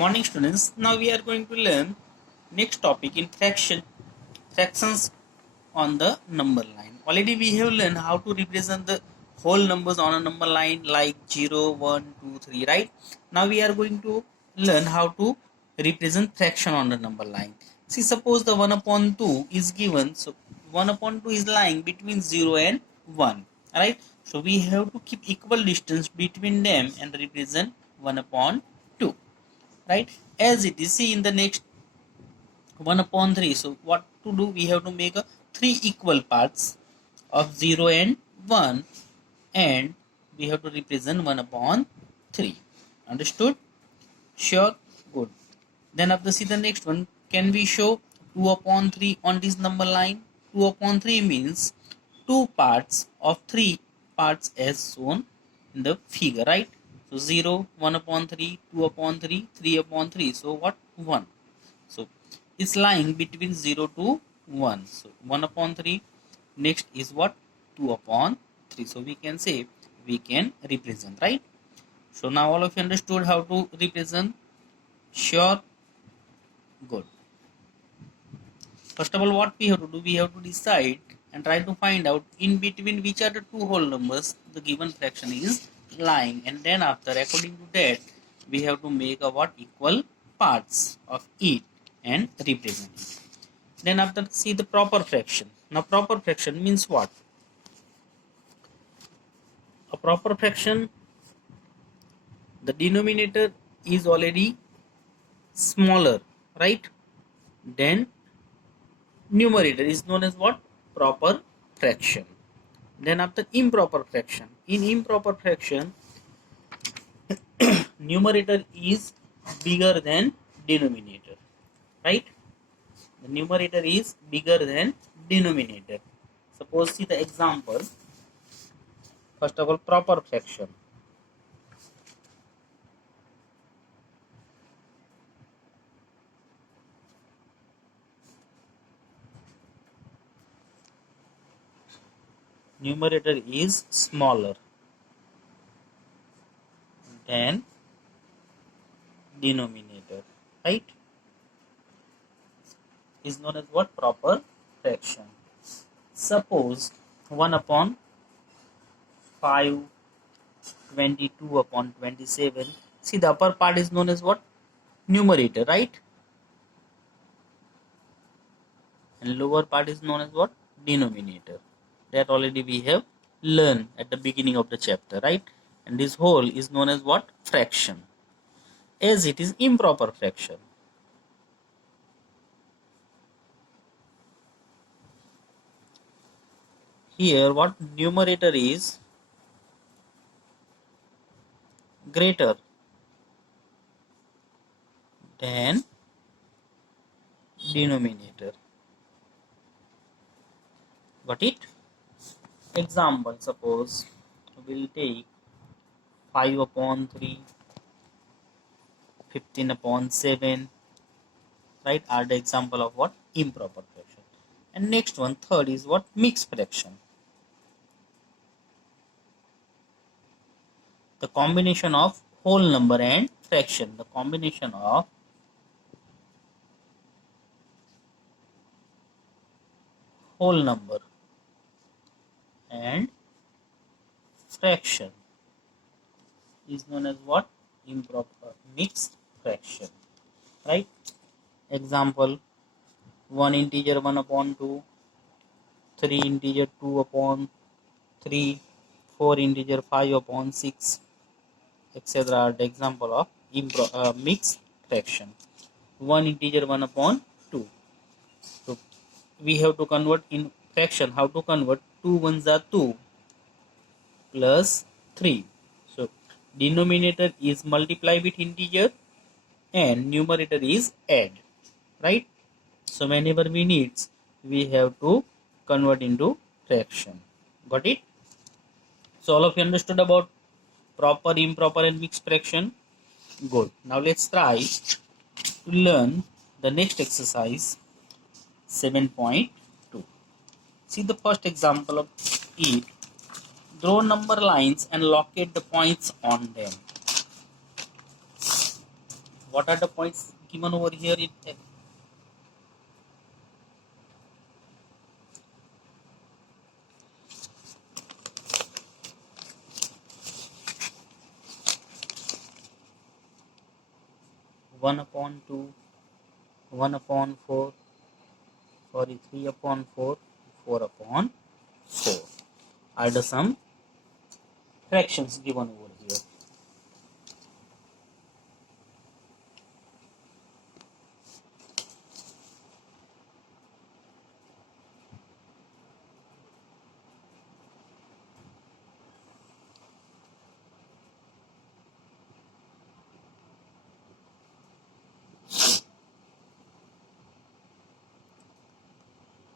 Morning students, now we are going to learn next topic in fractions on the number line. Already we have learned how to represent the whole numbers on a number line like 0, 1, 2, 3, right? Now we are going to learn how to represent fraction on the number line. See, suppose the 1 upon 2 is given, so 1 upon 2 is lying between 0 and 1, right? So we have to keep equal distance between them and represent 1 upon 2, right? As it is, see in the next 1 upon 3, so what to do, we have to make a 3 equal parts of 0 and 1, and we have to represent 1 upon 3. Understood? Sure. Good. Then after, see the next one, can we show 2 upon 3 on this number line? 2 upon 3 means 2 parts of 3 parts as shown in the figure, right? So 0, 1 upon 3, 2 upon 3, 3 upon 3. So what? 1. So it's lying between 0 to 1. So 1 upon 3. Next is what? 2 upon 3. So we can say, we can represent, right? So now all of you understood how to represent? Sure. Good. First of all, what we have to do, we have to decide and try to find out in between which are the two whole numbers the given fraction is lying, and then after, according to that, we have to make a what? Equal parts of it and represent it. Then after, see the proper fraction. Now proper fraction means what? A proper fraction, the denominator is already smaller, right? Then numerator is known as what? Proper fraction. Then after, improper fraction. In improper fraction, numerator is bigger than denominator, right? The numerator is bigger than denominator. Suppose, see the example. First of all, proper fraction. Numerator is smaller than denominator, right? Is known as what? Proper fraction. Suppose 1 upon 5, 22 upon 27. See the upper part is known as what? Numerator, right? And lower part is known as what? Denominator. That already we have learned at the beginning of the chapter, right? And this whole is known as what? Fraction. As it is improper fraction. Here what? Numerator is greater than denominator. Got it? Example, suppose we'll take 5 upon 3, 15 upon 7, right? Are the example of what? Improper fraction. And next one, third, is what? Mixed fraction. The combination of whole number and fraction. The combination of whole number and fraction is known as what? Improper mixed fraction, right? Example, 1 integer 1 upon 2, 3 integer 2 upon 3, 4 integer 5 upon 6, etc. are the example of mixed fraction. 1 integer 1 upon 2. So we have to convert in fraction. How to convert? 2 ones are 2 plus 3. So denominator is multiply with integer and numerator is add, right? So whenever we need, we have to convert into fraction. Got it? So all of you understood about proper, improper and mixed fraction? Good. Now let's try to learn the next exercise, 7.2. See the first example of it. Draw number lines and locate the points on them. What are the points given over here in 1/2, 1/4, sorry, 3/4, 4/4 are the some fractions given over here.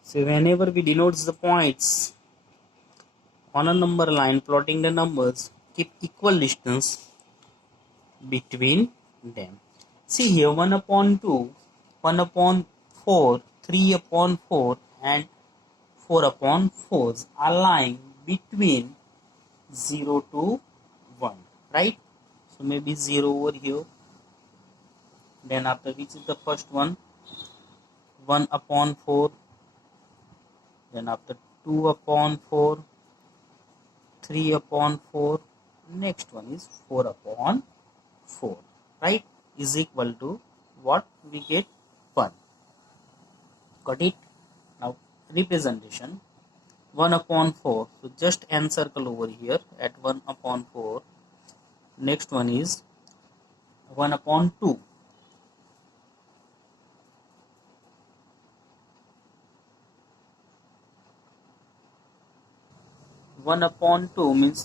So whenever we denote the points on a number line plotting the numbers, keep equal distance between them. See here, 1/2, 1/4, 3/4 and 4/4 are lying between 0 to 1, right? So maybe 0 over here. Then after, which is the first one? 1/4. Then after 2/4, 3/4. Next one is 4/4, right? Is equal to what? We get 1. Got it? Now representation 1/4. So just encircle over here at 1/4. Next one is 1/2. 1/2 means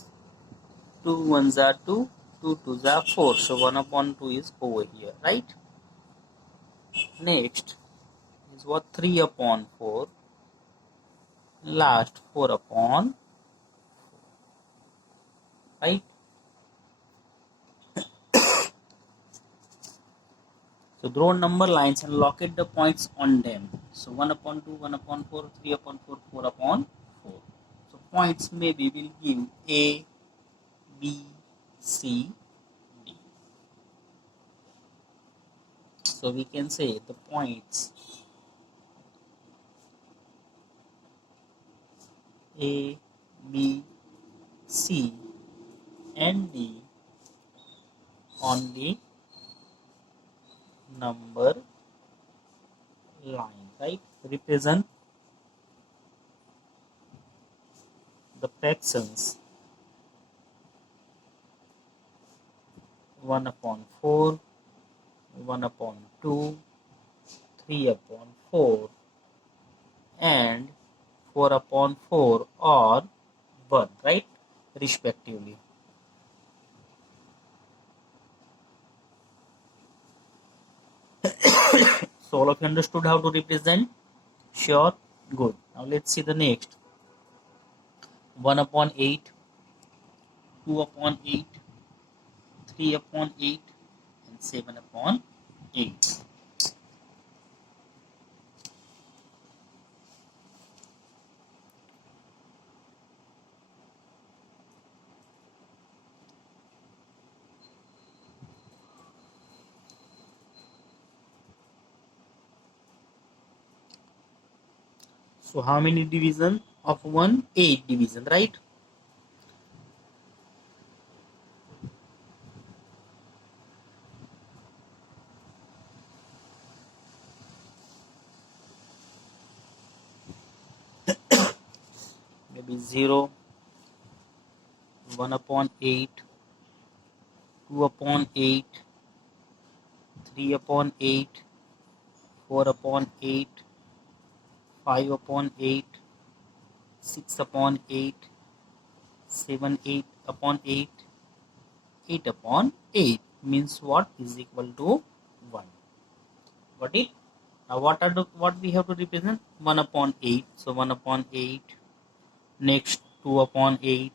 2 ones are 2, 2 twos are 4. So 1/2 is over here, right? Next is what? 3/4. Last 4/4, right? So draw number lines and locate the points on them. So 1/2, 1/4, 3/4, 4/4. So points maybe will give A, B, C, D. So we can say the points A, B, C and D on the number line, right? Represent the fractions 1/4, 1/2, 3/4 and 4/4 or 1, right? Respectively. So all of you understood how to represent? Sure? Good. Now let's see the next. 1/8, 2/8, 3/8 and 7/8. So how many division of 1? 8 division, right? Maybe 0, 1/8, 2/8, 3/8, 4/8, 5/8, 6/8, 7, 8/8, 8/8 means what? Is equal to 1. Got it? Now what we have to represent? 1/8. So 1/8. Next 2/8,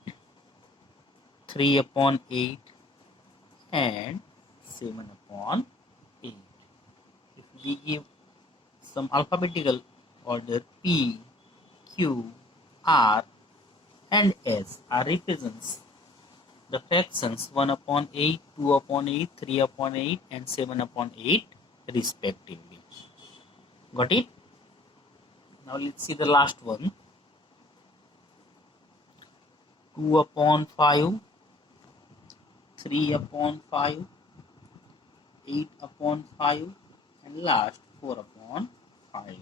3/8 and 7/8. If we give some alphabetical order, P, Q, R and S are represents the fractions 1 upon 8, 2 upon 8, 3 upon 8 and 7 upon 8 respectively. Got it? Now let's see the last one. 2 upon 5, 3 upon 5, 8 upon 5 and last 4 upon 5.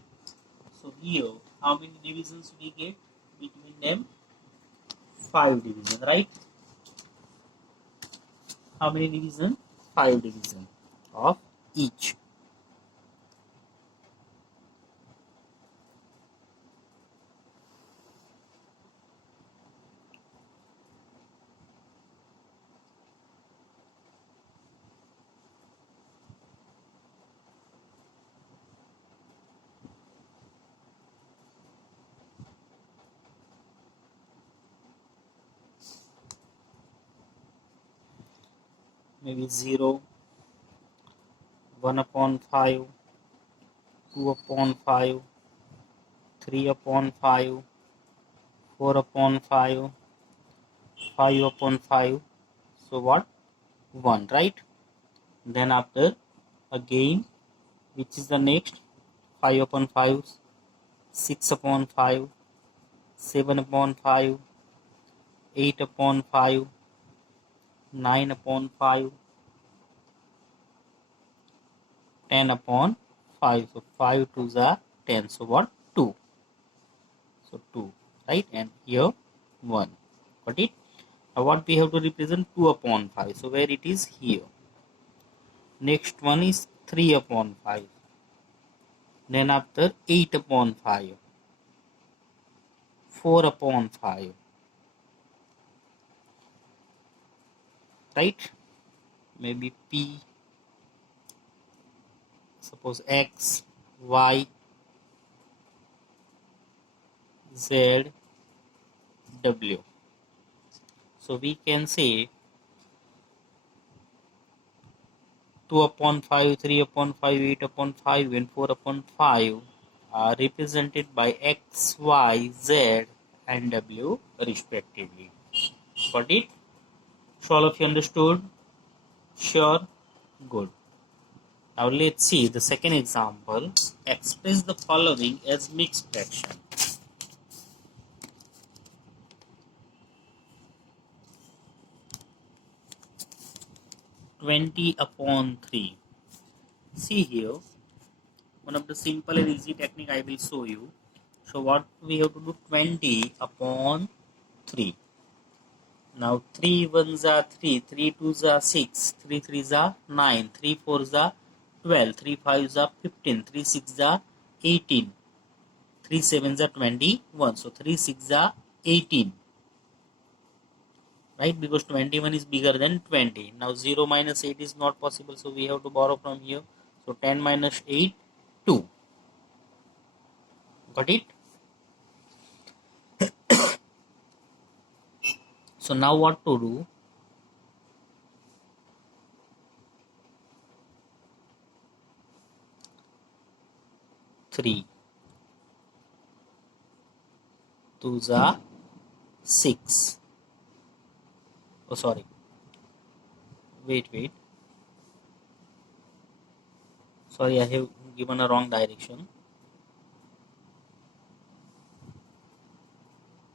So here how many divisions we get between them? 5 division, right? How many division? 5 division of each. Maybe 0, 1 upon 5, 2 upon 5, 3 upon 5, 4 upon 5, 5 upon 5. So what? 1, right? Then after again, which is the next? 5 upon 5, 6 upon 5, 7 upon 5, 8 upon 5, 9 upon 5, 10 upon 5. So 5 2s are 10. So what? 2. So 2, right? And here 1. Got it? Now what we have to represent? 2 upon 5. So where it is? Here. Next one is 3 upon 5. Then after 8 upon 5. 4 upon 5. Right? Maybe P. Suppose X, Y, Z, W. So we can say 2 upon 5, 3 upon 5, 8 upon 5 and 4 upon 5 are represented by X, Y, Z and W respectively. Got it? So all of you understood? Sure? Good. Now let's see the second example. Express the following as mixed fraction. 20 upon 3. See here, one of the simple and easy technique I will show you. So what we have to do? 20 upon 3. Now 3 1s are 3, 3 2s are 6, 3 3s are 9, 3 4s are 12, 3 5s are 15, 3 6s are 18, 3 7s are 21. So 3 6s are 18. Right, because 21 is bigger than 20. Now 0 minus 8 is not possible, so we have to borrow from here. So 10 minus 8, 2. Got it? So now what to do? Three. 2s are 6. Oh, sorry. Wait. Sorry, I have given a wrong direction.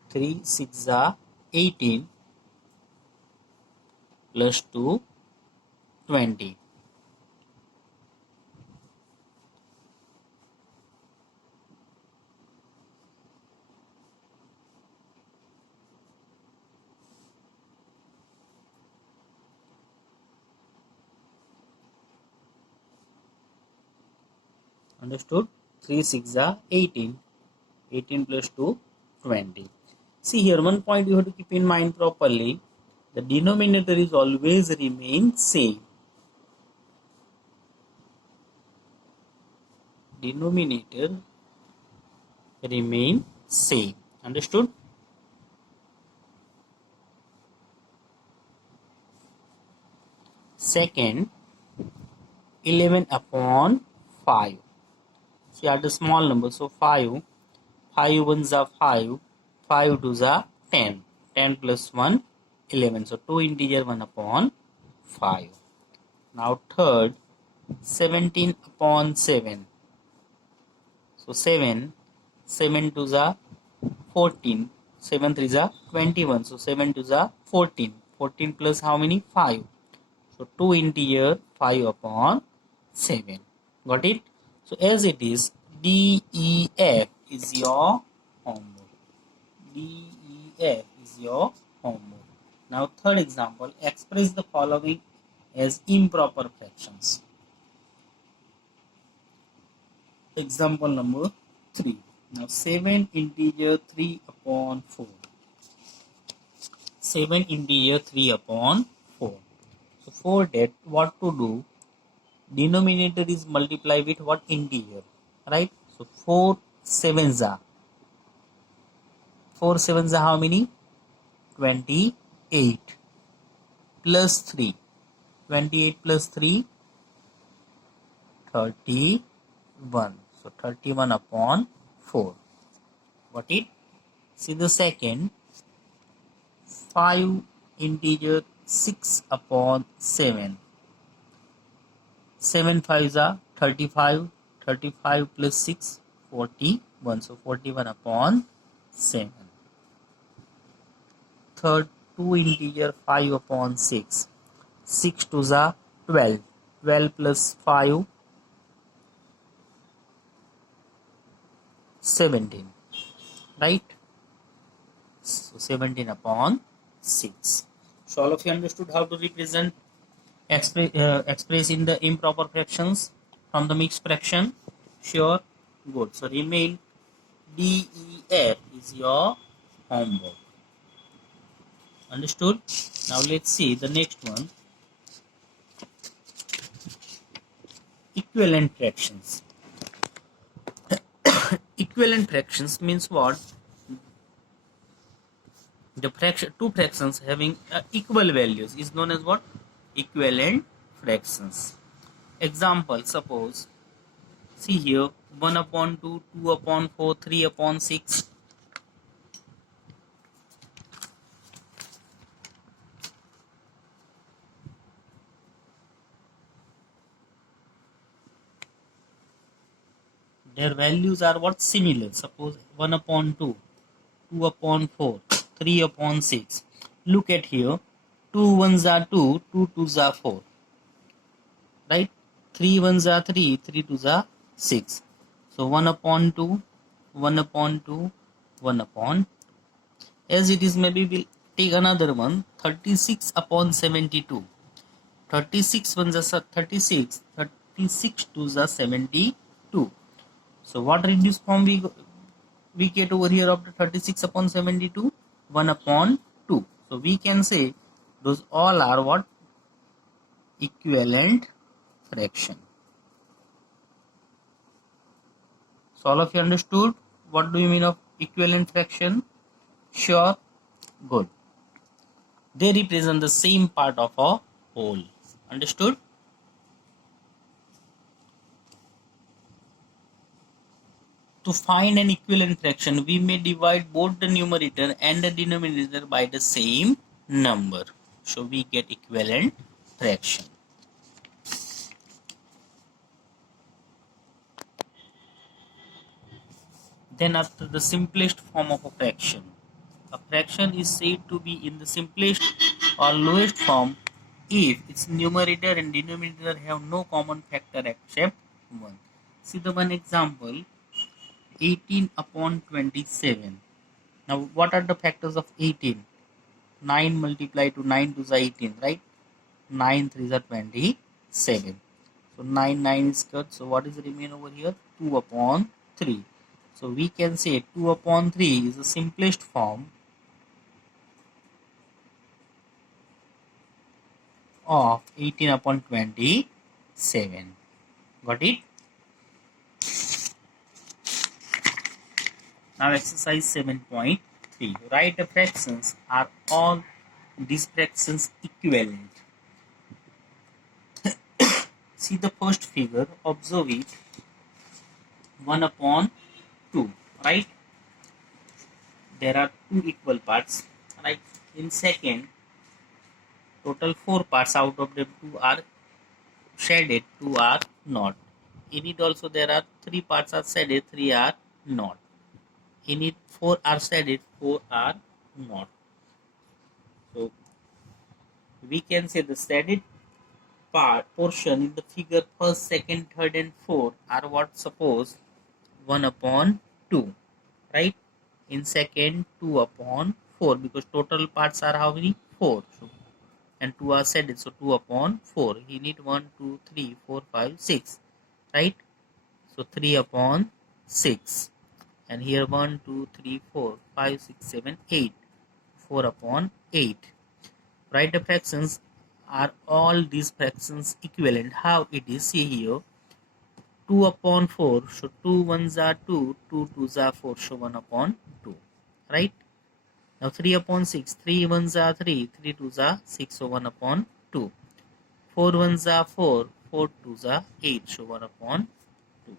3 6 are 18 plus 2 20. Understood? 3 6 are 18. 18 plus 2 20. See here, one point you have to keep in mind properly. The denominator is always remain same. Denominator remain same. Understood? Second, 11 upon 5. See, are the small number. So 5. 5 ones are 5. 5 twos are 10. 10 plus 1, 11. So 2 integer 1 upon 5. Now third, 17 upon 7. So 7, 7 to the 14, 7 3 is 21. So 7 to the 14. 14 plus how many? 5. So 2 integer 5 upon 7. Got it? So as it is, DEF is your homework. DEF is your homework. Now third example, express the following as improper fractions. Example number 3. Now 7 integer 3 upon 4. 7 integer 3 upon 4. So for that, what to do? Denominator is multiply with what? Integer, right? So 4 sevens are 4 sevens are how many? 28 plus 3. 28 plus 3, 31. So 31 upon 4. Got it? See the second, 5 integer 6 upon 7. 7 5s are 35. 35 plus 6, 41. So 41 upon 7. Third, 2 integer 5 upon 6. 6 2s are 12. 12 plus 5, 17. Right? So 17 upon 6. So all of you understood how to represent express in the improper fractions from the mixed fraction? Sure. Good. So remain DEF is your homework. Understood? Now let's see the next one. Equivalent fractions. Equivalent fractions means what? The two fractions having equal values is known as what? Equivalent fractions. Example, suppose, see here, 1 upon 2, 2 upon 4, 3 upon 6. Their values are what? Similar. Suppose 1 upon 2, 2 upon 4, 3 upon 6. Look at here, 2 ones are 2, 2 twos are 4. Right? 3 ones are 3, 3 twos are 6. So 1 upon 2, 1 upon 2, 1 upon. As it is, maybe we'll take another one, 36 upon 72. 36 ones are 36, 36 twos are 72. So what reduced form we get over here after 36 upon 72? 1 upon 2. So we can say those all are what? Equivalent fraction. So all of you understood what do you mean of equivalent fraction? Sure. Good. They represent the same part of a whole. Understood? To find an equivalent fraction, we may divide both the numerator and the denominator by the same number. So we get equivalent fraction. Then after the simplest form of a fraction. A fraction is said to be in the simplest or lowest form if its numerator and denominator have no common factor except 1. See the one example, 18 upon 27. Now what are the factors of 18? 9 multiplied to 9 to the 18, right? 9 3 is 27. So 9 9 is cut. So what is remain over here? 2 upon 3. So we can say 2 upon 3 is the simplest form of 18 upon 27. Got it? Now exercise 7.3. Write the fractions. Are all these fractions equivalent? See the first figure. Observe it. 1 upon 2. Right? There are two equal parts. Right? In second, total 4 parts, out of them 2 are shaded, 2 are not. In it also there are 3 parts are shaded, 3 are not. In it 4 are shaded, 4 are not. So we can say the shaded portion in the figure first, second, third and fourth are what? Suppose 1 upon 2, right? In second 2 upon 4, because total parts are how many? 4. So, and 2 are shaded, so 2 upon 4. He need 1, 2, 3, 4, 5, 6, right? So 3 upon 6. And here 1, 2, 3, 4, 5, 6, 7, 8. 4 upon 8. Write the fractions. Are all these fractions equivalent? How it is? See here. 2 upon 4. So 2 ones are 2. 2 twos are 4. So 1 upon 2. Right? Now 3 upon 6. 3 ones are 3. 3 twos are 6. So 1 upon 2. 4 ones are 4. 4 twos are 8. So 1 upon 2.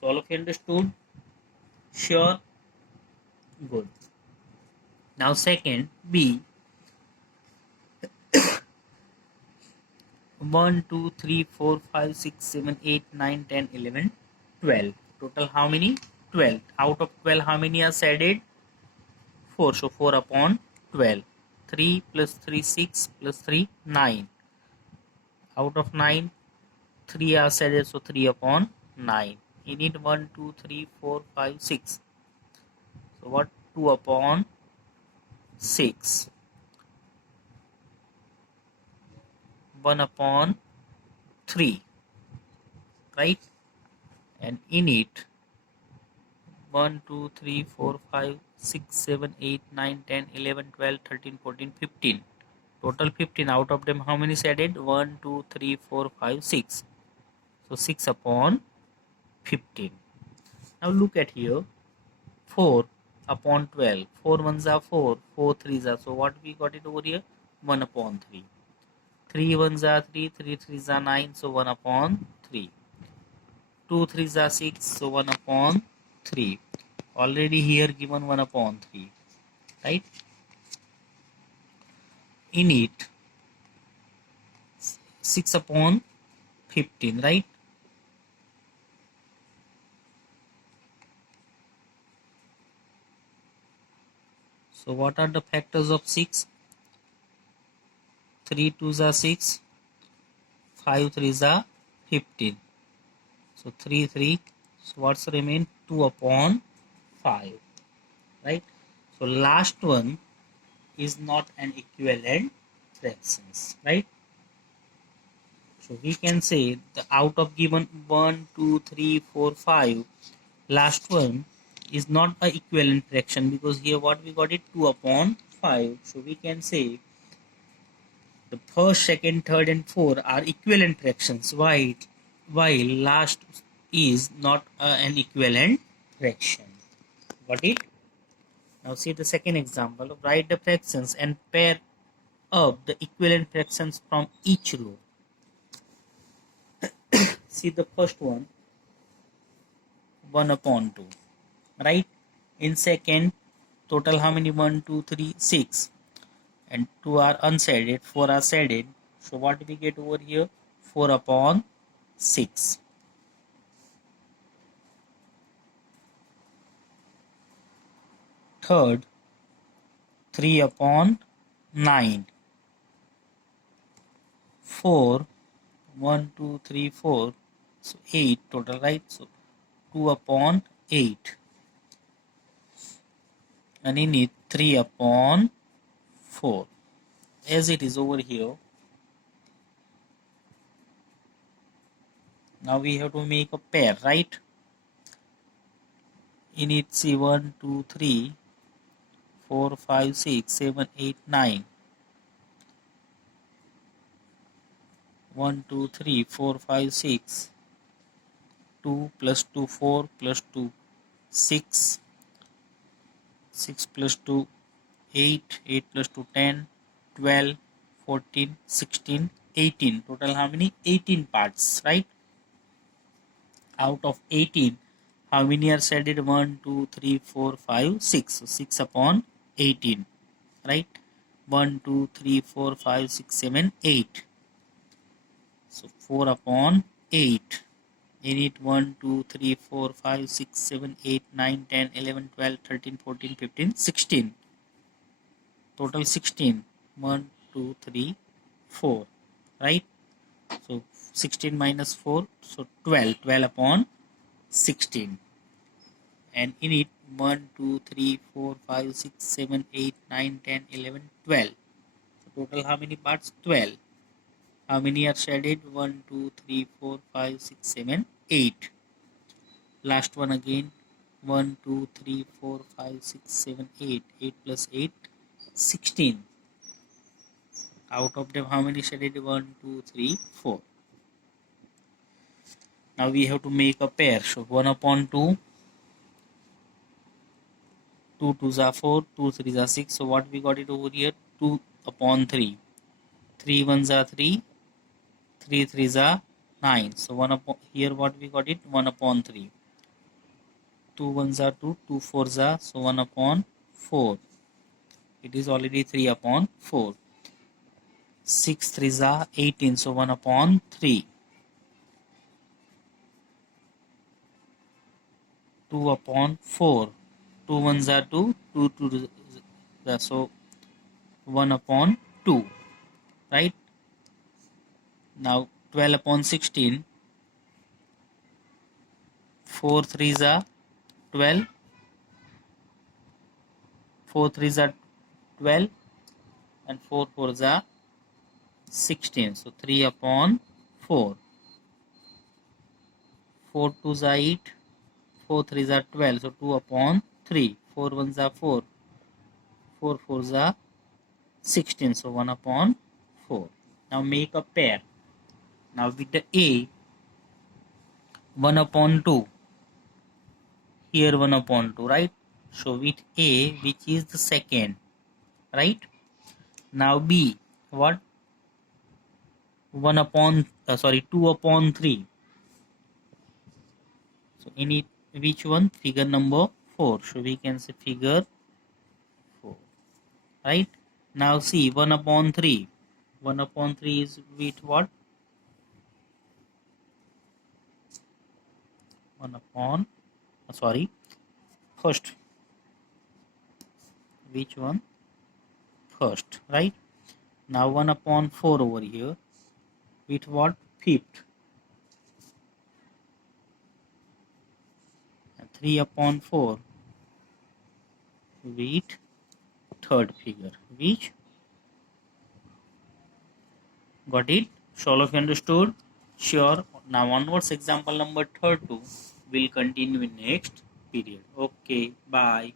So all of you understood? Sure? Good. Now second, B. 1, 2, 3, 4, 5, 6, 7, 8, 9, 10, 11, 12. Total how many? 12. Out of 12, how many are shaded? 4. So 4 upon 12. 3 plus 3, 6 plus 3, 9. Out of 9, 3 are shaded, so 3 upon 9. You need 1, 2, 3, 4, 5, 6. So what? 2 upon 6. 1 upon 3. Right? And in it, 1, 2, 3, 4, 5, 6, 7, 8, 9, 10, 11, 12, 13, 14, 15. Total 15. Out of them, how many shaded? 1, 2, 3, 4, 5, 6. So 6 upon 15. Now look at here. 4 upon 12. 4 ones are 4. 4 threes are. So what we got it over here? 1 upon 3. 3 ones are 3. 3 threes are 9. So 1 upon 3. 2 threes are 6. So 1 upon 3. Already here given 1 upon 3. Right? In it, 6 upon 15. Right? So what are the factors of 6? 3 twos are 6. 5 threes are 15. So 3, 3. So what's remain? 2 upon 5. Right? So last one is not an equivalent fractions. Right? So we can say the out of given 1, 2, 3, 4, 5, last one is not a equivalent fraction, because here what we got it? 2 upon 5. So we can say the first, second, third and 4 are equivalent fractions, while last is not an equivalent fraction. Got it? Now see the second example. Write the fractions and pair up the equivalent fractions from each row. See the first one, 1 upon 2. Right? In second, total how many? 1, 2, 3, 6. And 2 are unshaded, 4 are shaded. So what we get over here? 4 upon 6. Third, 3 upon 9. 4, 1, 2, 3, 4. So 8 total, right? So 2 upon 8. And in it, 3 upon 4. As it is over here. Now we have to make a pair, right? In it, see 1, 2, 3, 4, 5, 6, 7, 8, 9. 1, 2, 3, 4, 5, 6. 2 plus 2, 4 plus 2, 6. 6 plus 2, 8. 8 plus 2, 10. 12, 14, 16, 18. Total how many? 18 parts, right? Out of 18, how many are shaded? 1, 2, 3, 4, 5, 6. So 6 upon 18, right? 1 2 3 4 5 6 7 8. So 4 upon 8. In it 1 2 3 4 5 6 7 8 9 10 11 12 13 14 15 16. Total 16. 1 2 3 4, right? So 16 minus 4, so 12. 12 upon 16. And in it 1 2 3 4 5 6 7 8 9 10 11 12. So total how many parts? 12. How many are shaded? 1 2 3 4 5 6 7 8. Last one again. 1 2 3 4 5 6 7 8. 8 plus 8 16. Out of them how many shaded? 1 2 3 4. Now we have to make a pair. So 1 upon 2. 2 2s are 4, 2 3s are 6. So what we got it over here? 2 upon 3. 3 1s are 3, 3 3s are 9. So 1 upon here what we got it? 1 upon 3. 2 1s are 2, 2 4s are, so 1 upon 4. It is already 3 upon 4. 6 3s are 18, so 1 upon 3. 2 upon 4. 2 1s are 2, 2 2s are, so 1 upon 2. Right? Now 12 upon 16. 4 3s are 12. 4 3s are 12 and 4 4s are 16. So 3 upon 4. 4 2s are 8. 4 3s are 12. So 2 upon 3. 4 1s are 4. 4 4s are 16. So 1 upon 4. Now make a pair. Now with the A, 1 upon 2. Here 1 upon 2, right? So with A, which is the second, right? Now B, what? 1 upon, 2 upon 3. So in it, which one? Figure number 4. So we can say figure 4, right? Now see, 1 upon 3. 1 upon 3 is with what? 1 upon, first. Which one? First, right? Now 1 upon 4 over here. With what? Fifth. And 3 upon 4 with third figure. Which? Got it? So all of you understood? Sure. Now onwards example number 32 will continue in next period. Okay, bye.